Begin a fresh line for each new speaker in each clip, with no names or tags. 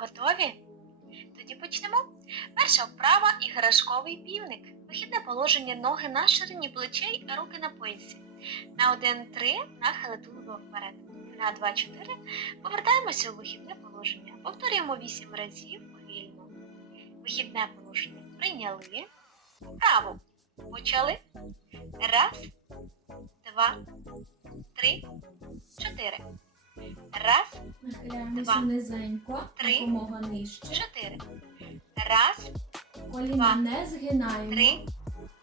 Готові? Тоді почнемо. Перша вправа іграшковий півник. Вихідне положення ноги на ширині плечей, руки на поясі. На 1-3 нахили тулуба вперед. На 2-4 повертаємося у вихідне положення. Повторюємо 8 разів повільно. Вихідне положення прийняли. Вправо. Почали. Раз, два, три, чотири. Раз, Два.
низенько,
Три.
якомога нижче.
чотири. Раз,
Коліна
Два.
не згинаємо.
три,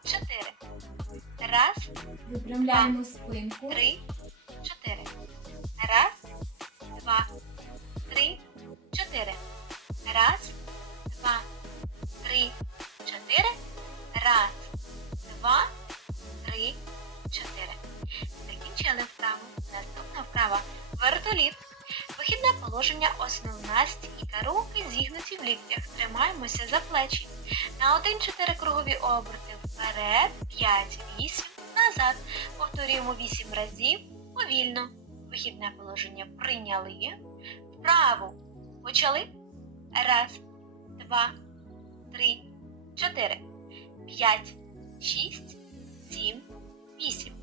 чотири. Раз,
Випрямляємо спинку.
три, чотири. Раз, Закінчили вправу. Наступна вправа. Вертоліт. Вихідне положення основна стійка. Руки зігнуті в ліктях. Тримаємося за плечі. На 1-4 кругові оберти вперед, 5, 8, назад. Повторюємо 8 разів повільно. Вихідне положення прийняли. Вправо. Почали. Раз, два, три, чотири, п'ять, шість, сім, вісім.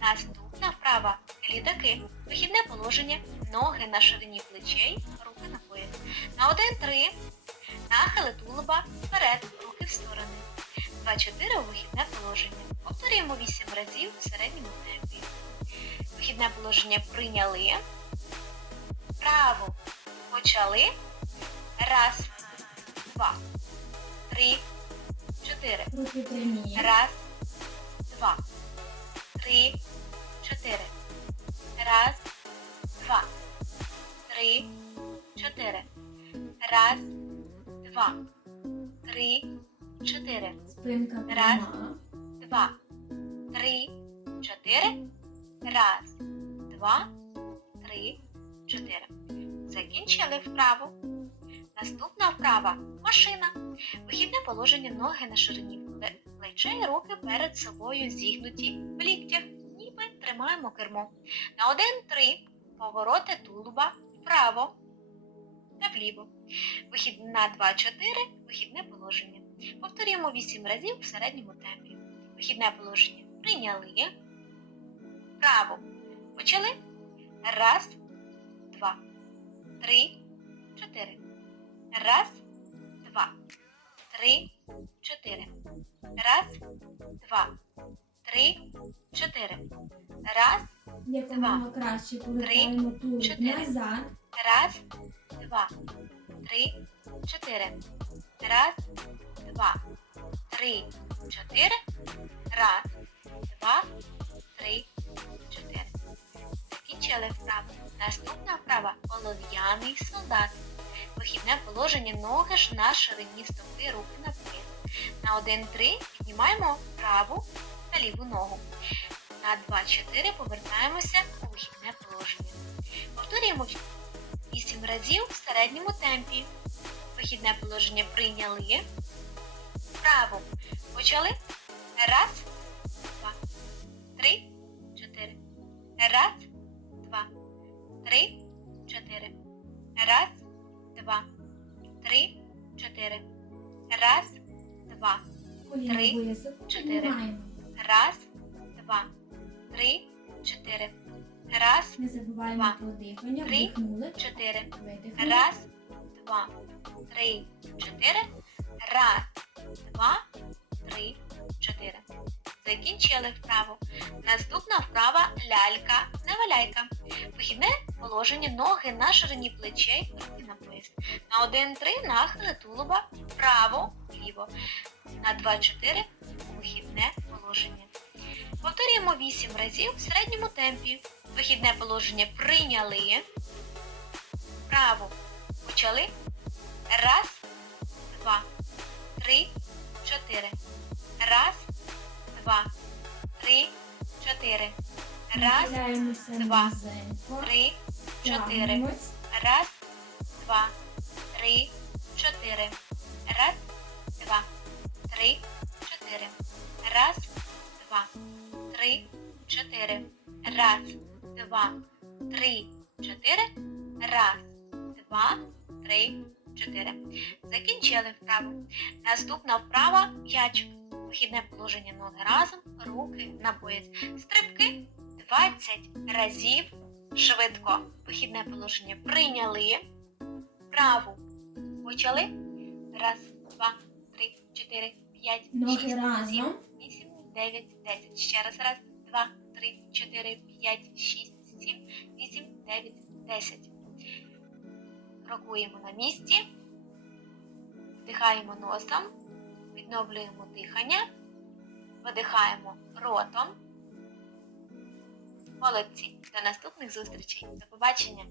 Наступна вправа. Літаки. Вихідне положення. Ноги на ширині плечей, руки на пояс. На 1-3. Нахили тулуба вперед, руки в сторони. 2-4 у вихідне положення. Повторюємо 8 разів в середньому темпі. Вихідне положення прийняли. Право почали. Раз, два, три, чотири. Раз, два, три, три, чотири. Раз, два, три, чотири.
Спинка
Раз. Два, три, чотири. Раз, два, три, чотири. Закінчили вправу. Наступна вправа машина. Вихідне положення ноги на ширині пле- плечей, руки перед собою зігнуті в ліктях, ніби тримаємо кермо. На 1-3 повороти тулуба вправо та вліво. Вихід на 2-4 вихідне положення. Повторюємо 8 разів в середньому темпі. Вихідне положення прийняли. Вправо. Почали. Раз, два, три, чотири. Раз, два, три, чотири. Раз, два, три, чотири. Раз,
Якомога краще повертаємо тулуб
чотири.
назад.
раз, два, три, чотири. Раз, два, три, чотири. Раз, два, три, чотири. Закінчили вправу. Наступна вправа олов'яний солдат. Вихідне положення ноги ж на ширині стопи, руки на пояс. На 1-3 піднімаємо праву та ліву ногу. На 2-4 повертаємося у вихідне положення. Повторюємо 8 разів в середньому темпі. Вихідне положення прийняли. Вправо. Почали. Раз, два, три, чотири. Раз, два, три, чотири. Раз, два, три, чотири. Раз, два, Три, чотири. Раз, два, три, чотири. Раз,
Не забуваємо
Два.
про дихання.
Три.
Вдихнули.
чотири.
Видихнули.
Раз, два, три, чотири. Раз, два, три, чотири. Закінчили вправу. Наступна вправа лялька, неваляйка. Вихідне положення ноги на ширині плечей, руки на пояс. На 1-3 нахили тулуба вправо, вліво. На 2-4 вихідне положення. Повторюємо 8 разів в середньому темпі. Вихідне положення прийняли. Вправо почали. Раз, два, три, чотири. Раз, два, три, чотири. Раз, два, три, чотири. Раз, два, три, чотири. Раз, два, три, три, чотири. Раз, два, три, чотири. Раз, два, три, чотири. Закінчили вправу. Наступна вправа м'ячик. Вихідне положення ноги разом, руки на пояс. Стрибки 20 разів швидко. Вихідне положення прийняли. Вправу почали. Раз, два, три, чотири, п'ять, шість, сім,
разом.
вісім, дев'ять, десять. Ще раз. Раз, два, три, чотири, п'ять, шість, сім, вісім, дев'ять, десять. Крокуємо на місці. Вдихаємо носом. Відновлюємо дихання. Видихаємо ротом. Молодці. До наступних зустрічей. До побачення.